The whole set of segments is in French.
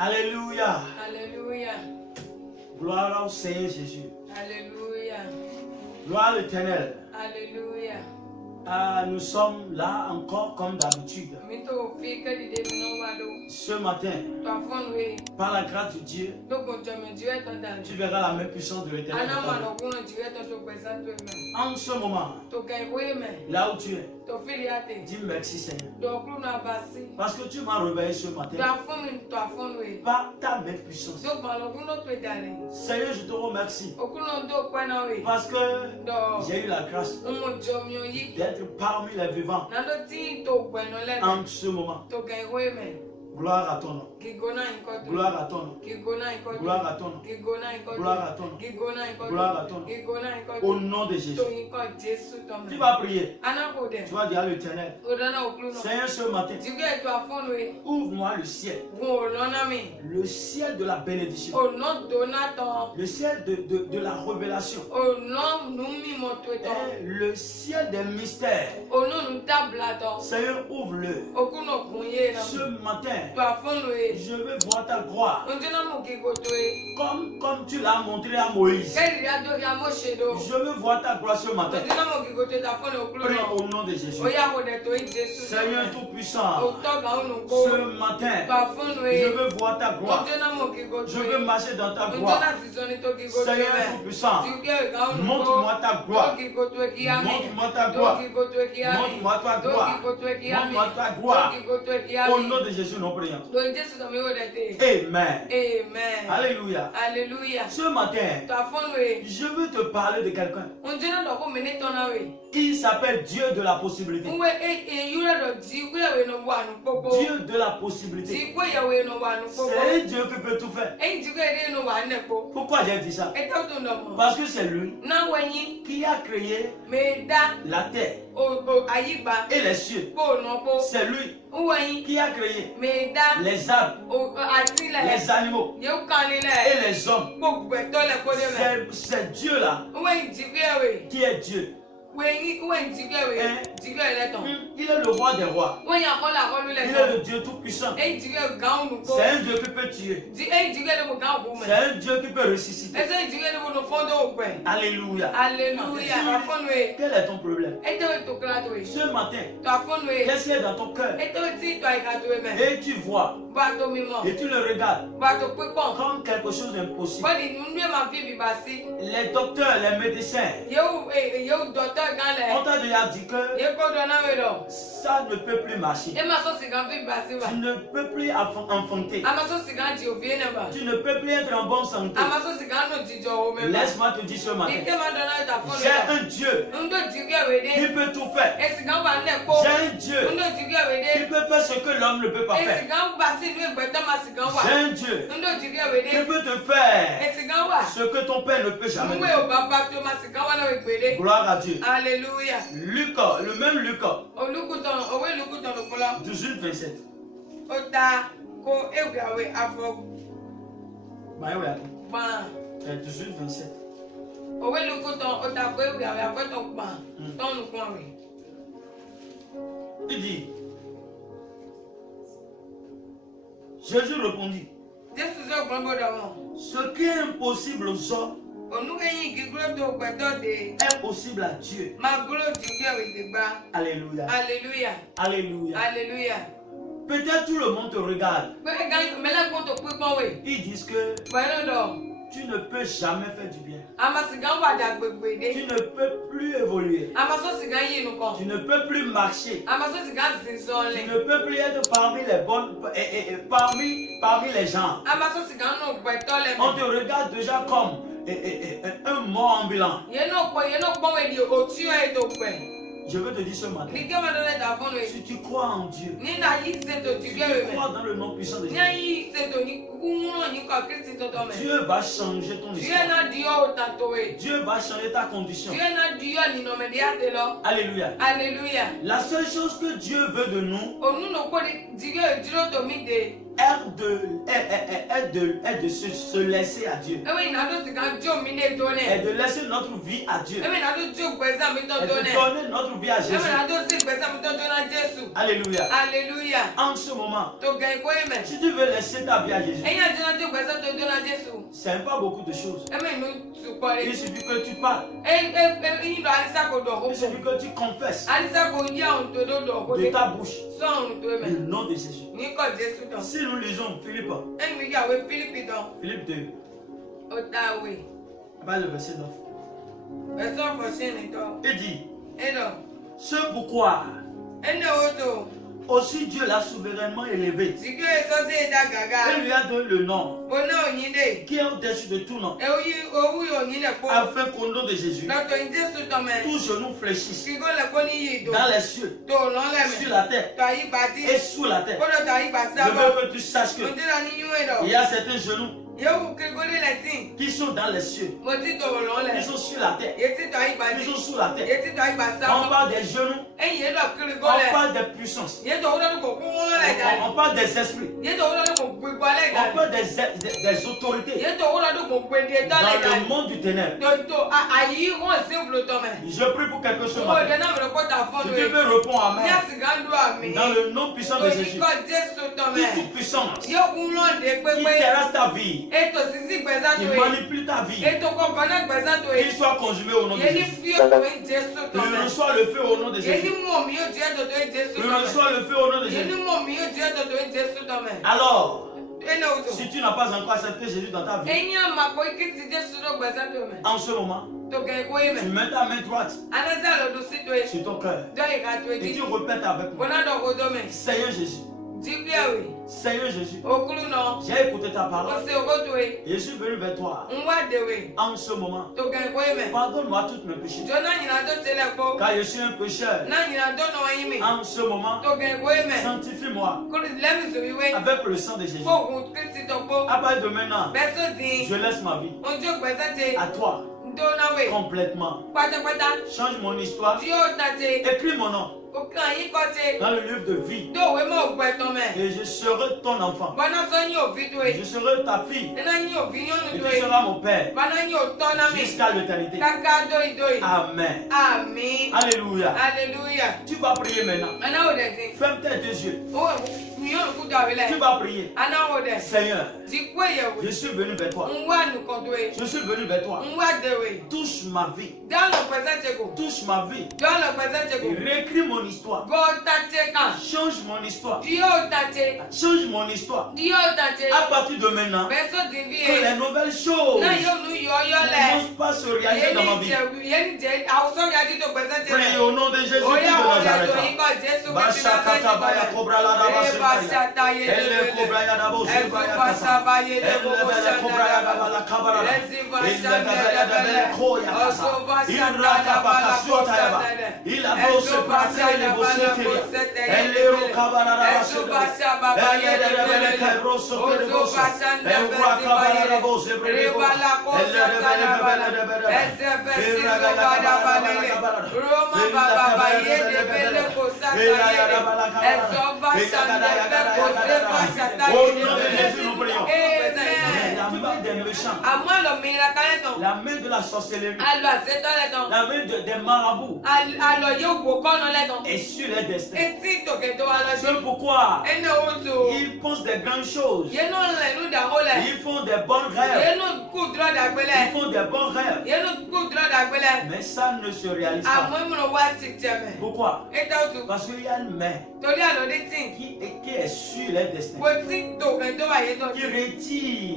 Alléluia. Alléluia. Gloire au Seigneur Jésus. Alléluia. Gloire à l'Éternel. Alléluia. Nous sommes là encore comme d'habitude. Mito fika di de no wado. Ce matin, To afon we. par la grâce de Dieu, Do ko jame Dieu ton dan. tu verras la main puissante de l'Éternel. Ana ma no kuno Dieu ton to pesa to me. En ce moment, To kai we me. là où tu es, To filiate. dis merci Seigneur. Do kru na basi. Parce que tu m'as réveillé ce Do matin afon mi to afon we. par ta main puissante. Do ba lo kuno to dale. Seigneur, je te remercie Okuno do kwa na we. parce que Do. j'ai eu la grâce Umo jomyo yi. d'être parmi les vivants Na do ti to gbe no le. en ce moment. To kai we me. Gloire à ton nom. Gigona inkoto. Gloire à ton nom. Gigona inkoto. Gloire à ton nom. Gigona inkoto. Gloire à ton nom. Gigona inkoto. Gloire à ton nom. Gigona inkoto. Au nom de Jésus. To inko Jésus to me. Tu vas prier. Anakode. Tu vas dire à l'Éternel, Odana okluno. Seigneur, ce matin, Dige to afon we. ouvre-moi le ciel. Wo lona mi. Le ciel de la bénédiction. O no donato. Le ciel de la révélation. O no numi mototo. Et le ciel des mystères. O no ntablato. Seigneur, ouvre-le. Okuno kunye na. Ce matin, To afon we. je veux voir ta gloire. Onjena mo gigoto e. Comme tu l'as montré à Moïse. Keri ya do ya mo shedo. Je veux voir ta gloire ce matin. Onjena mo gigoto ta afon Prie okluno. au nom de Jésus. Oya ko de to Jésus. Seigneur Tout-Puissant, O to ga unu ko. ce matin, To afon we. je veux voir ta gloire. Onjena mo gigoto. Je veux marcher dans ta gloire. Onjena zizoni to gigoto. Seigneur Tout-Puissant, Dige ga unu ko. montre-moi ta gloire. Montre-moi ta gloire. Montre-moi ta gloire. Montre-moi ta gloire. Au nom de Jésus, nous prions. Amen. Amen. Alléluia. Alléluia. Ce matin, je veux te parler de quelqu'un. Il s'appelle Dieu de la possibilité. Dieu de la possibilité. C'est un Dieu qui peut tout faire. Pourquoi j'ai dit ça? Parce que c'est lui qui a créé la terre et les cieux. C'est lui qui a créé les arbres, les animaux et les hommes. C'est Dieu là qui est Dieu. Il est le roi des rois. Il est le Dieu tout-puissant. C'est un Dieu qui peut tuer. C'est un Dieu qui peut ressusciter. Alléluia. Alléluia. Quel est ton problème? Ce matin, qu'est-ce qu'il y a dans ton cœur? Et tu vois, et tu le regardes comme quelque chose d'impossible. Les docteurs, les médecins, on t'a déjà dit que ça ne peut plus marcher. Tu ne peux plus enfanter. Tu ne peux plus être en bonne santé. Laisse-moi te dire ce matin, j'ai un Dieu qui peut tout faire. J'ai un Dieu qui peut faire ce que l'homme ne peut pas faire. J'ai un Dieu qui peut te faire ce que ton père ne peut jamais faire. Gloire à Dieu. Alléluia. Luc, le même Luc, 18, 27. Maïouya, 18, 27. Il dit, Jésus répondit, ce qui est impossible aux hommes est possible à Dieu. Alléluia. Alléluia. Alléluia. Alléluia. Peut-être tout le monde te regarde. Ils disent que tu ne peux jamais faire du bien. Tu ne peux plus évoluer. Tu ne peux plus marcher. Tu ne peux plus être parmi les bonnes parmi les gens. On te regarde déjà comme un mort ambulant. Je veux te dire ce matin, si tu crois en Dieu, si tu crois dans le nom puissant de Jésus, Dieu va changer ton histoire. Dieu va changer ta condition. Alléluia. Alléluia. La seule chose que Dieu veut de nous, est de se laisser à Dieu. Et de laisser notre vie à Dieu. Et de donner notre vie à Jésus. Alléluia. Alléluia. En ce moment, si tu veux laisser ta vie à Jésus, c'est pas beaucoup de choses. Il suffit que tu parles. Il suffit que tu confesses de ta bouche le nom de Jésus. Si nous lisons Philippe 2, le verset 9. Il dit, ce pourquoi aussi Dieu l'a souverainement élevé. Il lui a donné le nom qui est au-dessus de tout nom. Afin qu'au nom de Jésus, tous genoux fléchissent dans les cieux, sur la terre et sous la terre. Je veux que tu saches que il y a certains genoux qui sont dans les cieux, qui sont sur la terre, qui sont sous la terre. On parle des genoux, on parle des puissances, on parle des esprits, on parle des autorités dans le monde du ténèbre. Je prie pour quelque chose. Si tu veux répondre à moi, dans le nom puissant de Jésus, toute puissance qui terrasse ta vie, qui manipule ta vie, qu'il soit consumé au nom de Jésus. Tu reçois le feu au nom de Jésus. Tu reçois le feu au nom de Jésus. Alors, si tu n'as pas encore accepté Jésus dans ta vie, en ce moment, tu mets ta main droite sur ton cœur et tu répètes avec moi, Seigneur Jésus, Seigneur Jésus, j'ai écouté ta parole et je suis venu vers toi. En ce moment, pardonne-moi toutes mes péchés, car je suis un pécheur. En ce moment, sanctifie-moi avec le sang de Jésus. À partir de maintenant, je laisse ma vie à toi complètement. Change mon histoire, écris mon nom dans le livre de vie et je serai ton enfant. Je serai ta fille et tu seras mon père jusqu'à l'éternité. Amen. Alléluia. Tu vas prier maintenant. Ferme tes deux yeux. Tu vas prier. Seigneur, je suis venu vers toi. Je suis venu vers toi. Touche ma vie. Touche ma vie. Et réécris mon histoire. Change mon histoire. Change mon histoire. À partir de maintenant, que les nouvelles choses ne pas se réaliser dans ma vie. Prie au nom de Jésus de Nazareth. La main de la sorcellerie, la main des marabouts est sur les destins. C'est pourquoi ils pensent des grandes choses. Ils font des bons rêves. Ils font des bons rêves. Mais ça ne se réalise pas. Pourquoi? Parce qu'il y a une main qui est sur les destins, qui retire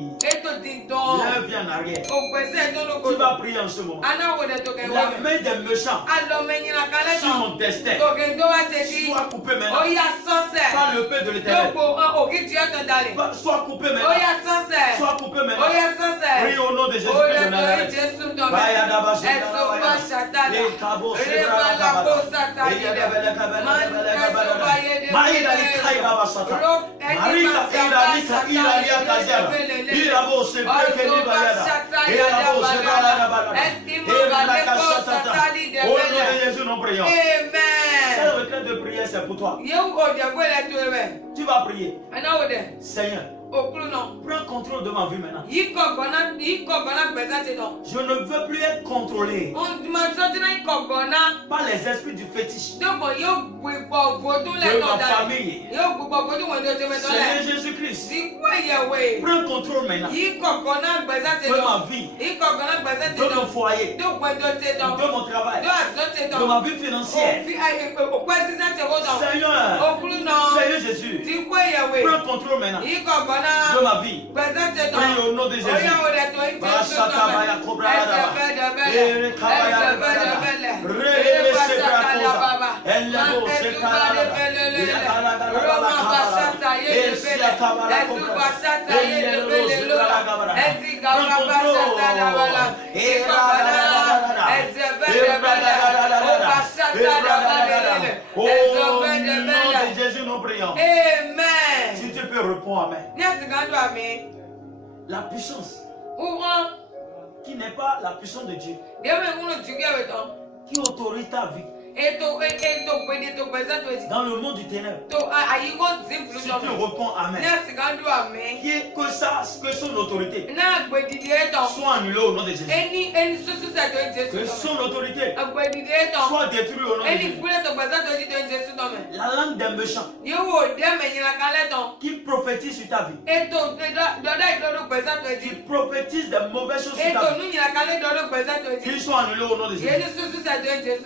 leur vie en arrière. Tu vas prier en ce moment. La main des méchants sur mon destin soit coupée maintenant par le paix de l'éternel. Soit coupée maintenant. Soit coupée maintenant. Prie au nom de Jésus de Nazareth. Au nom de Jésus, nous prions. C'est le requête de prière. c'est pour toi. Tu vas prier. Seigneur, prends contrôle de ma vie maintenant. Je ne veux plus être contrôlé par les esprits du fétiche de ma famille. Seigneur Jésus-Christ, prends contrôle maintenant de ma vie, de mon foyer, de mon travail, de ma vie financière. Seigneur Jésus, prends contrôle maintenant de ma vie. Prie au nom de Jésus. Au nom de Jésus, nous prions. Amen. Si tu peux répondre, amen. La puissance qui n'est pas la puissance de Dieu, qui autorise ta vie dans le monde du ténèbre. Si tu réponds amen, que son autorité soit annulée au nom de Jésus. Que son autorité soit détruite au nom de Jésus. La langue des méchants qui prophétise sur ta vie, qui prophétise des mauvaises choses sur ta vie, qu'ils soient annulés au nom de Jésus.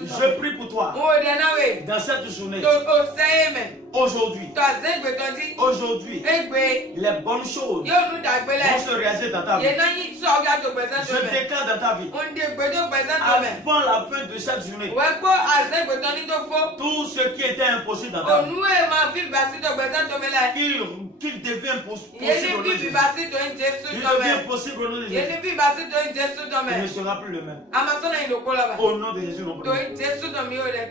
Je prie pour toi dans cette journée. Aujourd'hui, les bonnes choses vont se réaliser dans ta vie. Je déclare dans ta vie, avant la fin de cette journée, tout ce qui était impossible dans ta vie, qu'il devient possible. Il devient possible au nom de Jésus. Il ne sera plus le même. Au nom de Jésus, nous prions.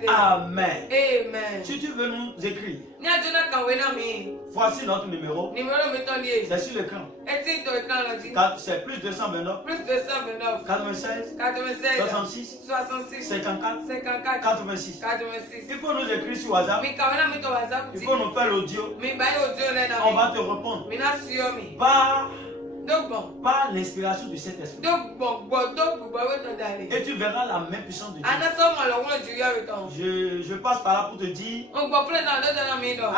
Amen. Si tu veux nous écrire, voici notre numéro. C'est sur l'écran. C'est plus 229 96 66 54 86. Il faut nous écrire sur WhatsApp. Il faut nous faire l'audio. On va te répondre par l'inspiration du Saint-Esprit. Et tu verras la même puissance de Dieu. Je passe par là pour te dire, à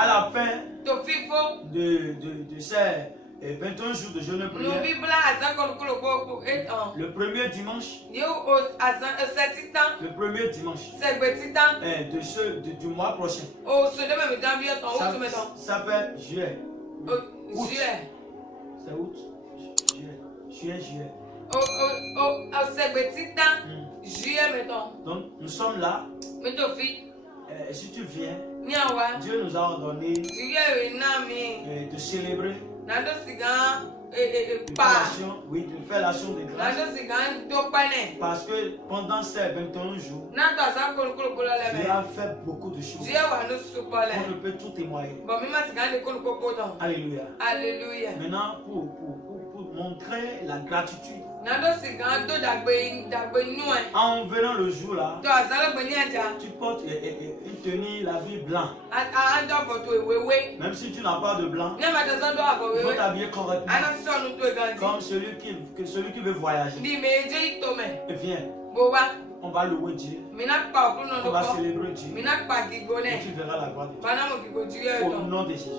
la fin de ces 21 jours de jeûne et prière, le premier dimanche du mois prochain, ça fait juillet. C'est août. Juillet. Donc nous sommes là. Si tu viens, Dieu nous a ordonné de célébrer, de faire l'action de grâce. Parce que pendant ces 21 jours, Dieu a fait beaucoup de choses. On ne peut tout témoigner. Alléluia. Maintenant, pour montrer la gratitude, en venant le jour là, tu portes une tenue, la vie blanc. Même si tu n'as pas de blanc, il faut t'habiller correctement. Comme celui qui veut voyager. Viens. On va louer Dieu. On va célébrer Dieu. Et tu verras la gloire de Dieu. Au nom de Jésus.